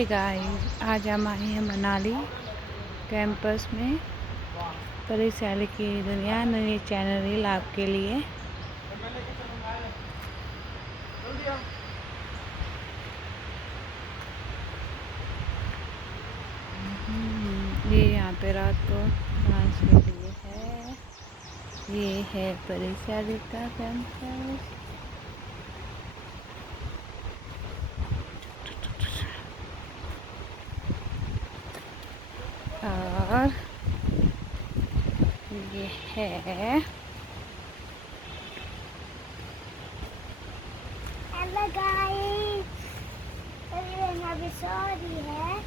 Hi guys, आज हम आए हैं मनाली कैंपस में परिसैल की दुनिया नई चैनल रील आपके लिए। ये यहाँ पे रात को डांस के लिए है। ये है परिसैल का कैंपस। और ये है हेलो गाइस, अभी सॉरी है।